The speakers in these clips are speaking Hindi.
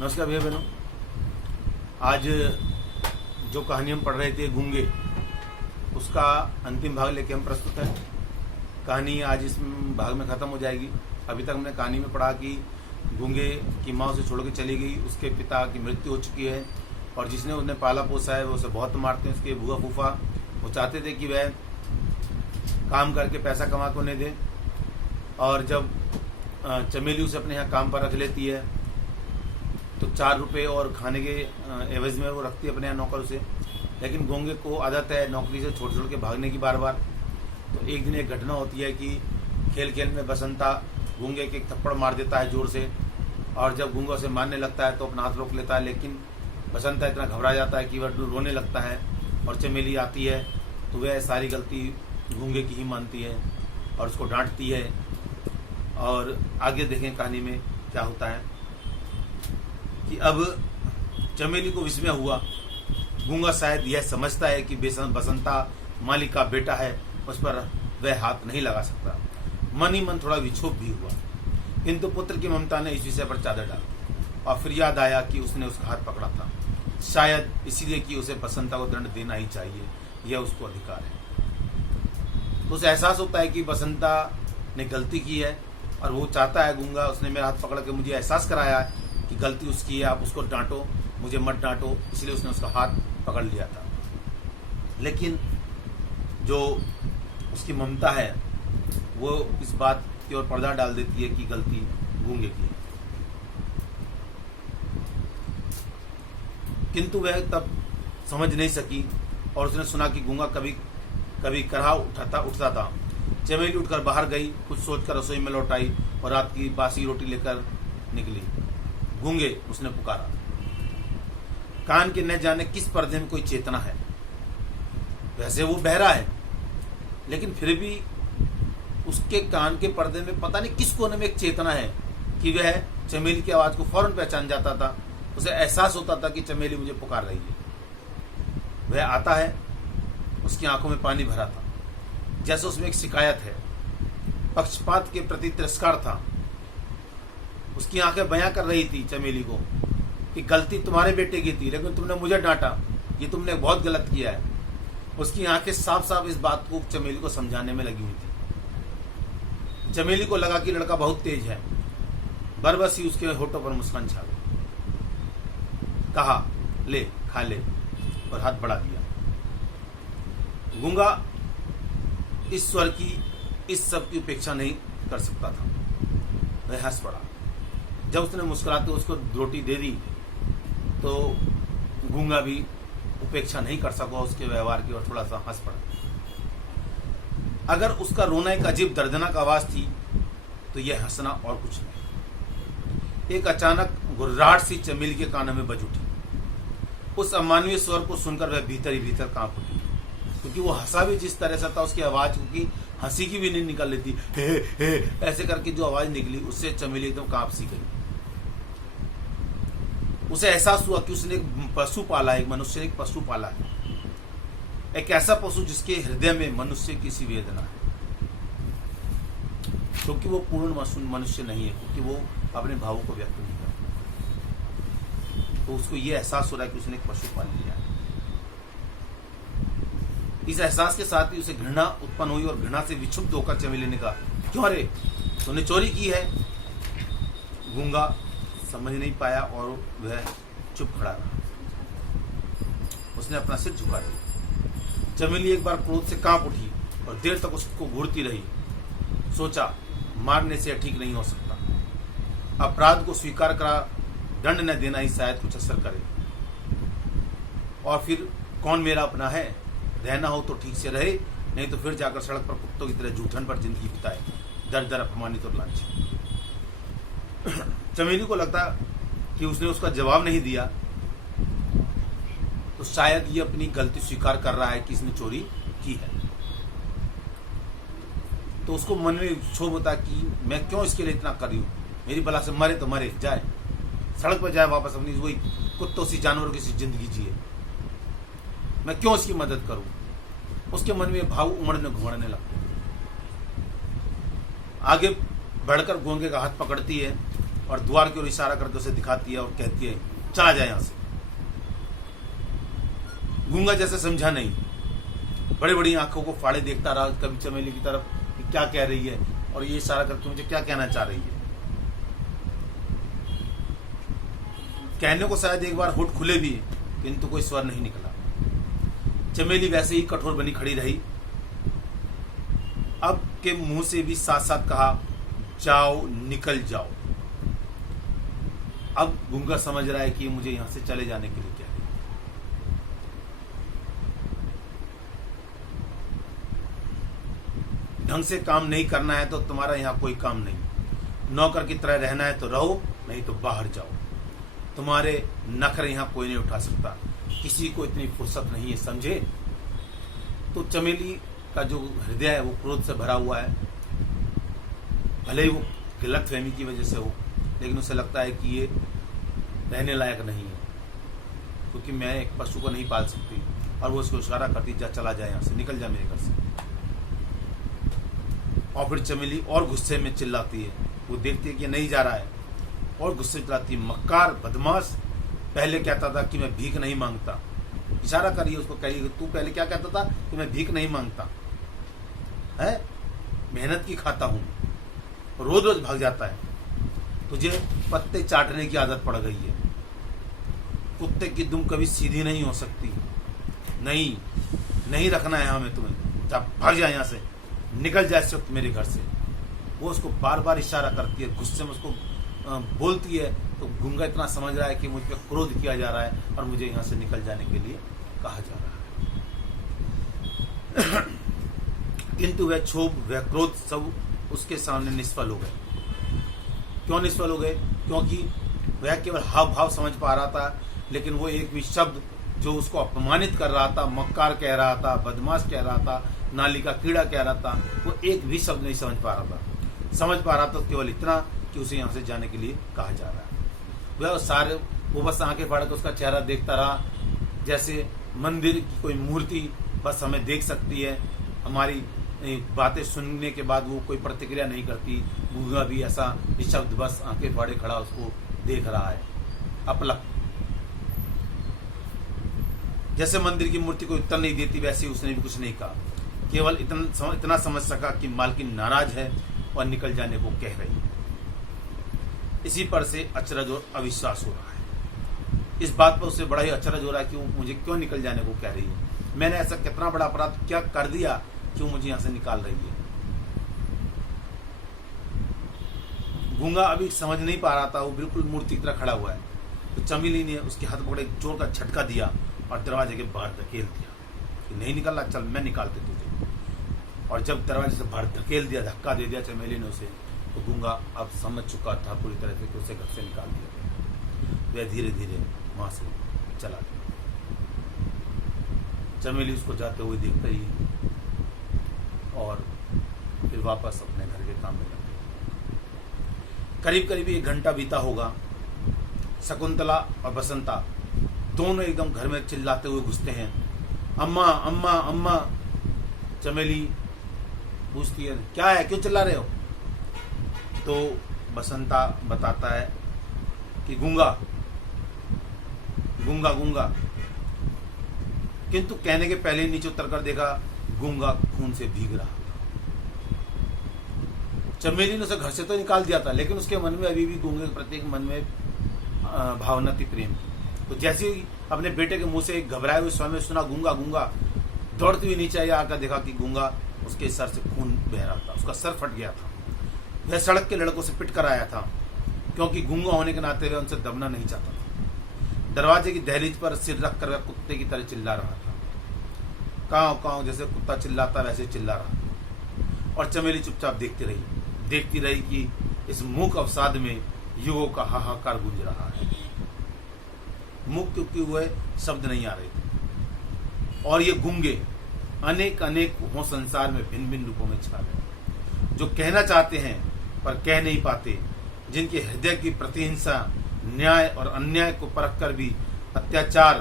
नमस्कार भैया बहनों। आज जो कहानी हम पढ़ रहे थे गूंगे, उसका अंतिम भाग लेके हम प्रस्तुत हैं। कहानी आज इस भाग में ख़त्म हो जाएगी। अभी तक हमने कहानी में पढ़ा कि गूंगे की माँ उसे छोड़ के चली गई, उसके पिता की मृत्यु हो चुकी है और जिसने उन्हें पाला पोसा है वो उसे बहुत मारते हैं। उसके बुआ फूफा वो चाहते थे कि वह काम करके पैसा कमा के उन्हें दे, और जब चमेली उसे अपने यहाँ काम पर रख लेती है तो 4 रुपये और खाने के एवज में वो रखती है अपने यहाँ नौकर उसे। लेकिन गूंगे को आदत है नौकरी से छोड़ छोड़ के भागने की बार बार। तो एक दिन एक घटना होती है कि खेल खेल में बसंता गूंगे के एक थप्पड़ मार देता है जोर से, और जब गूंगा उसे मारने लगता है तो अपना हाथ रोक लेता है, लेकिन बसंता इतना घबरा जाता है कि वह रोने लगता है और चमेली आती है तो वह सारी गलती गूंगे की ही मानती है और उसको डांटती है। और आगे देखें कहानी में क्या होता है कि अब चमेली को विस्मय हुआ। गूंगा शायद यह समझता है कि बसंता मालिक का बेटा है, उस पर वह हाथ नहीं लगा सकता। मन ही मन थोड़ा विक्षोभ भी हुआ, किंतु पुत्र की ममता ने इस विषय पर चादर डाली और फिर याद आया कि उसने उसका हाथ पकड़ा था, शायद इसीलिए कि उसे बसंता को दंड देना ही चाहिए, यह उसको अधिकार है। तो उसे एहसास होता है कि बसंता ने गलती की है और वो चाहता है गूंगा, उसने मेरा हाथ पकड़ के मुझे एहसास कराया है कि गलती उसकी है, आप उसको डांटो, मुझे मत डांटो, इसलिए उसने उसका हाथ पकड़ लिया था। लेकिन जो उसकी ममता है वो इस बात की ओर पर्दा डाल देती है कि गलती गूंगे की है। किंतु वह तब समझ नहीं सकी और उसने सुना कि गूंगा कभी कभी करहा उठता था। चमेली उठकर बाहर गई, कुछ सोचकर रसोई में लौट आई और रात की बासी रोटी लेकर निकली। गूंगे, उसने पुकारा। कान के न जाने किस पर्दे में कोई चेतना है। वैसे वो बहरा है, लेकिन फिर भी उसके कान के पर्दे में पता नहीं किस कोने में एक चेतना है कि वह चमेली की आवाज को फौरन पहचान जाता था। उसे एहसास होता था कि चमेली मुझे पुकार रही है। वह आता है, उसकी आंखों में पानी भरा था, जैसे उसमें एक शिकायत है, पक्षपात के प्रति तिरस्कार था। उसकी आंखें बयां कर रही थी चमेली को कि गलती तुम्हारे बेटे की थी, लेकिन तुमने मुझे डांटा, ये तुमने बहुत गलत किया है। उसकी आंखें साफ साफ इस बात को चमेली को समझाने में लगी हुई थी। चमेली को लगा कि लड़का बहुत तेज है। बरबस ही उसके होठों पर मुस्कान छा गई। कहा, ले खा ले, और हाथ बढ़ा दिया। गूंगा इस स्वर की, इस सब की उपेक्षा नहीं कर सकता था। वह हंस पड़ा। जब उसने मुस्कुराते उसको रोटी दे दी तो गूंगा भी उपेक्षा नहीं कर सका उसके व्यवहार की और थोड़ा सा हंस पड़ा। अगर उसका रोना एक अजीब दर्दनाक आवाज थी तो यह हंसना और कुछ नहीं। एक अचानक गुर्राहट सी चमेली के कानों में बज उठी। उस अमानवीय स्वर को सुनकर वह भीतर ही भीतर कांप उठी, क्योंकि वो हंसा भी जिस तरह से था, उसकी आवाज क्योंकि हंसी की भी नहीं निकल रही थी, हे हे ऐसे करके जो आवाज निकली उससे चमेली एकदम कांप सी गई। उसे एहसास हुआ कि उसने एक पशु पाला है, एक मनुष्य ने एक पशु पाला है, एक ऐसा पशु जिसके हृदय में मनुष्य की सी वेदना है, क्योंकि वो पूर्ण मनुष्य नहीं है, क्योंकि वो अपने भावों को व्यक्त नहीं करता। तो उसको ये एहसास हो रहा है कि उसने एक पशु पाल लिया है। इस एहसास के साथ ही उसे घृणा उत्पन्न हुई और घृणा से विक्षुब्ध होकर चमेली ने कहा, क्यों रे, तूने चोरी की है? गूंगा समझ नहीं पाया और वह चुप खड़ा रहा। उसने अपना सिर झुका दिया। चमेली एक बार क्रोध से कांप उठी और देर तक उसको घूरती रही। सोचा, मारने से ठीक नहीं हो सकता, अपराध को स्वीकार करा, दंड न देना ही शायद कुछ असर करे। और फिर कौन मेरा अपना है? रहना हो तो ठीक से रहे, नहीं तो फिर जाकर सड़क पर कुत्तों की तरह जूठन पर जिंदगी बिताए, दर दर अपमानित और लांछित। चमेली को लगता कि उसने उसका जवाब नहीं दिया तो शायद ये अपनी गलती स्वीकार कर रहा है कि इसने चोरी की है। तो उसको मन में क्षोभ होता कि मैं क्यों इसके लिए इतना कर रही हूं, मेरी बला से मरे तो मरे, जाए सड़क पर जाए, वापस अपनी वही कुत्तों सी जानवरों की सी जिंदगी जिए, मैं क्यों इसकी मदद करूं। उसके मन में भाव उमड़ने घुमड़ने लगते। आगे बढ़कर गूंगे का हाथ पकड़ती है और द्वार की ओर इशारा करके उसे दिखाती है और कहती है चला जाए यहां से। गूंगा जैसे समझा नहीं, बड़ी बड़ी आंखों को फाड़े देखता रहा कभी चमेली की तरफ कि क्या कह रही है और ये इशारा करके मुझे क्या कहना चाह रही है। कहने को शायद एक बार होठ खुले भी, किंतु कोई स्वर नहीं निकला। चमेली वैसे ही कठोर बनी खड़ी रही। अब के मुंह से भी साथ साथ कहा जाओ, निकल जाओ। अब गूंगा समझ रहा है कि मुझे यहां से चले जाने के लिए कह रही है। ढंग से काम नहीं करना है तो तुम्हारा यहां कोई काम नहीं। नौकर की तरह रहना है तो रहो, नहीं तो बाहर जाओ। तुम्हारे नखरे यहां कोई नहीं उठा सकता, किसी को इतनी फुर्सत नहीं है, समझे। तो चमेली का जो हृदय है वो क्रोध से भरा हुआ है। भले ही वो गलतफहमी की वजह से हो, लेकिन उसे लगता है कि ये रहने लायक नहीं है, क्योंकि मैं एक पशु को नहीं पाल सकती। और वो उसको इशारा करती जा, चला जाए यहां से, निकल जा मेरे घर से। और फिर चमेली और गुस्से में चिल्लाती है। वो देखती है कि नहीं जा रहा है और गुस्से चिल्लाती है, मक्कार, बदमाश, पहले कहता था कि मैं भीख नहीं मांगता। इशारा करिए उसको, कहिए तू पहले क्या कहता था कि मैं भीख नहीं मांगता है, मेहनत की खाता हूं, रोज रोज भाग जाता है। तुझे पत्ते चाटने की आदत पड़ गई है। कुत्ते की दुम कभी सीधी नहीं हो सकती। नहीं, नहीं रखना है हमें तुम्हें। जा, भाग जा यहां से, निकल जा इस वक्त मेरे घर से। वो उसको बार बार इशारा करती है, गुस्से में उसको बोलती है। तो गूंगा इतना समझ रहा है कि मुझ पर क्रोध किया जा रहा है और मुझे यहां से निकल जाने के लिए कहा जा रहा है। किंतु वह क्षोभ, वह क्रोध सब उसके सामने निष्फल हो गए। क्यों निष्फल हो गए? क्योंकि वह केवल हाव भाव समझ पा रहा था, लेकिन वो एक भी शब्द जो उसको अपमानित कर रहा था, मक्कार कह रहा था, बदमाश कह रहा था, नाली का कीड़ा कह रहा था, वो एक भी शब्द नहीं समझ पा रहा था। समझ पा रहा था केवल इतना कि उसे यहां से जाने के लिए कहा जा रहा है। वो बस आंखें फाड़ के उसका चेहरा देखता रहा, जैसे मंदिर की कोई मूर्ति बस हमें देख सकती है, हमारी बातें सुनने के बाद वो कोई प्रतिक्रिया नहीं करती। गूंगा भी ऐसा निशब्द बस आंखें फाड़े खड़ा उसको देख रहा है, अपलक। जैसे मंदिर की मूर्ति कोई उत्तर नहीं देती, वैसे उसने भी कुछ नहीं कहा। केवल इतना समझ सका कि मालकिन नाराज है और निकल जाने को कह रही है। इसी पर से अचरज और अविश्वास हो रहा है। इस बात पर उसे बड़ा ही अचरज हो रहा है कि वो मुझे क्यों निकल जाने को कह रही है। मैंने ऐसा कितना बड़ा अपराध क्या कर दिया, क्यों मुझे यहां से निकाल रही है। गूंगा अभी समझ नहीं पा रहा था, वो बिल्कुल मूर्ति की तरह खड़ा हुआ है। तो चमेली ने उसके हाथ पकड़े जोर का झटका दिया और दरवाजे के बाहर धकेल दिया कि नहीं निकल रहा, चल मैं निकालते तुझे। और जब दरवाजे से बाहर धकेल दिया, धक्का दे दिया चमेली ने उसे, तो गूंगा अब समझ चुका था पूरी तरह से कि उसे घर से निकाल दिया। वह धीरे धीरे वहां से चला गया। चमेली उसको जाते हुए देखते ही और फिर वापस अपने घर के काम में लग गई। करीब करीब 1 घंटा बीता होगा। शकुंतला और बसंता दोनों एकदम घर में चिल्लाते हुए घुसते हैं, अम्मा अम्मा अम्मा। चमेली पूछती है क्या है, क्यों चिल्ला रहे हो? तो बसंता बताता है कि गूंगा गूंगा गूंगा। किंतु कहने के पहले ही नीचे उतर कर देखा, गूंगा खून से भीग रहा था। चमेली ने उसे घर से तो निकाल दिया था, लेकिन उसके मन में अभी भी गूंगे के प्रत्येक मन में भावना थी, प्रेम की। तो जैसे ही अपने बेटे के मुंह से घबराए हुए स्वर में सुना गूंगा गूंगा, दौड़ती हुई नीचे आकर देखा कि गूंगा उसके सर से खून बह रहा था, उसका सर फट गया था। वह सड़क के लड़कों से पिट कर आया था, क्योंकि गूंगा होने के नाते वह उनसे दबना नहीं चाहता था। दरवाजे की दहलीज पर सिर रख कर कुत्ते की तरह चिल्ला रहा था। कांव कांव जैसे कुत्ता चिल्लाता वैसे चिल्ला रहा था। और चमेली चुपचाप देखती रही कि इस मूक अवसाद में युगों का हाहाकार गूंज रहा है। मुख क्योंकि वह शब्द नहीं आ रहे थे। और ये गूंगे अनेक अनेक हो संसार में भिन्न भिन्न रूपों में छा गए, जो कहना चाहते हैं पर कह नहीं पाते, जिनके हृदय की प्रतिहिंसा न्याय और अन्याय को परख कर भी अत्याचार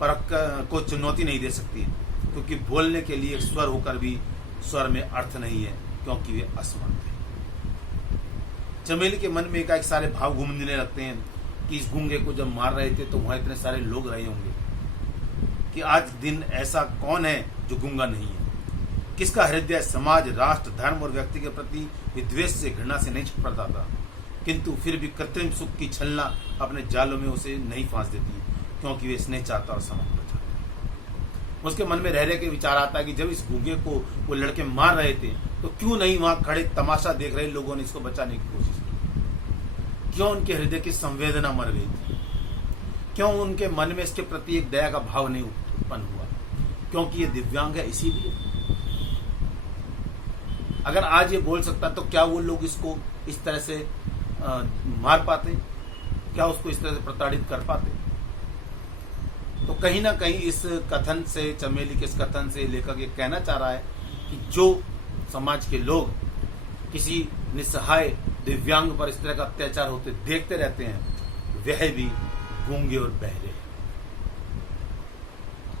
परख को चुनौती नहीं दे सकती, क्योंकि बोलने के लिए स्वर होकर भी स्वर में अर्थ नहीं है, क्योंकि वे असमर्थ है। चमेली के मन में एकाएक सारे भाव घूमने लगते हैं कि इस गूंगे को जब मार रहे थे तो वहां इतने सारे लोग रहे होंगे, कि आज दिन ऐसा कौन है जो गूंगा नहीं है, किसका हृदय समाज, राष्ट्र, धर्म और व्यक्ति के प्रति विद्वेष से, घृणा से नहीं छटपड़ता था, किंतु फिर भी कृत्रिम सुख की छलना अपने जालों में उसे नहीं फांस देती, क्योंकि वे स्नेह चाहता और समर्पण चाहता। उसके मन में रह रह के विचार आता है कि जब इस गूंगे को वो लड़के मार रहे थे तो क्यों नहीं वहां खड़े तमाशा देख रहे लोगों ने इसको बचाने की कोशिश की, क्यों उनके हृदय की संवेदना मर गई थी, क्यों उनके मन में इसके प्रति एक दया का भाव नहीं उत्पन्न हुआ, क्योंकि ये दिव्यांग है इसीलिए। अगर आज ये बोल सकता तो क्या वो लोग इसको इस तरह से मार पाते, क्या उसको इस तरह से प्रताड़ित कर पाते? तो कहीं ना कहीं इस कथन से, चमेली के इस कथन से लेखक ये कहना चाह रहा है कि जो समाज के लोग किसी निसहाय दिव्यांग पर इस तरह का अत्याचार होते देखते रहते हैं, वह भी गूंगे और बहरे हैं।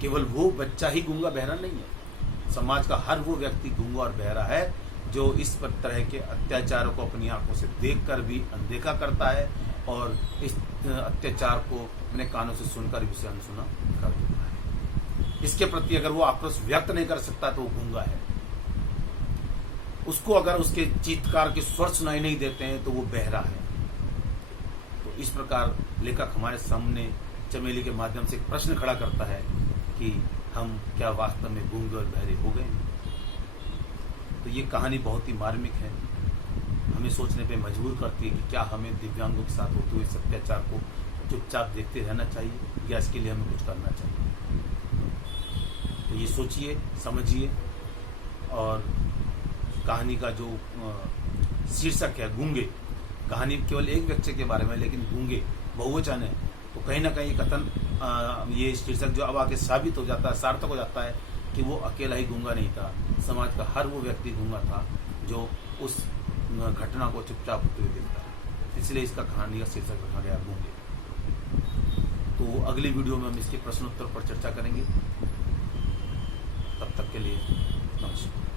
केवल वो बच्चा ही गूंगा बहरा नहीं है, समाज का हर वो व्यक्ति गूंगा और बहरा है जो इस तरह के अत्याचारों को अपनी आंखों से देखकर भी अनदेखा करता है और इस अत्याचार को अपने कानों से सुनकर भी उसे अनसुना कर देता है। इसके प्रति अगर वो आक्रोश व्यक्त नहीं कर सकता तो वो गूंगा है। उसको अगर उसके चीत्कार के स्वर सुनाई नहीं देते हैं तो वो बहरा है। तो इस प्रकार लेखक हमारे सामने चमेली के माध्यम से एक प्रश्न खड़ा करता है कि हम क्या वास्तव में गूंगे और बहरे हो गए हैं? तो ये कहानी बहुत ही मार्मिक है, हमें सोचने पे मजबूर करती है कि क्या हमें दिव्यांगों के साथ होते हुए इस अत्याचार को चुपचाप देखते रहना चाहिए या इसके लिए हमें कुछ करना चाहिए। तो ये सोचिए, समझिए। और कहानी का जो शीर्षक है गूंगे, कहानी केवल एक व्यक्ति के बारे में, लेकिन गूंगे बहुवचन है, तो कहीं ना कहीं कथन ये शीर्षक जो अब आके साबित हो जाता है, सार्थक हो जाता है कि वो अकेला ही गूंगा नहीं था, समाज का हर वो व्यक्ति गूंगा था जो उस घटना को चुपचाप होते हुए देखता है। इसलिए इसका कहानी का शीर्षक रखा गया गूंगे। तो अगली वीडियो में हम इसके प्रश्नोत्तर पर चर्चा करेंगे। तब तक के लिए नमस्कार।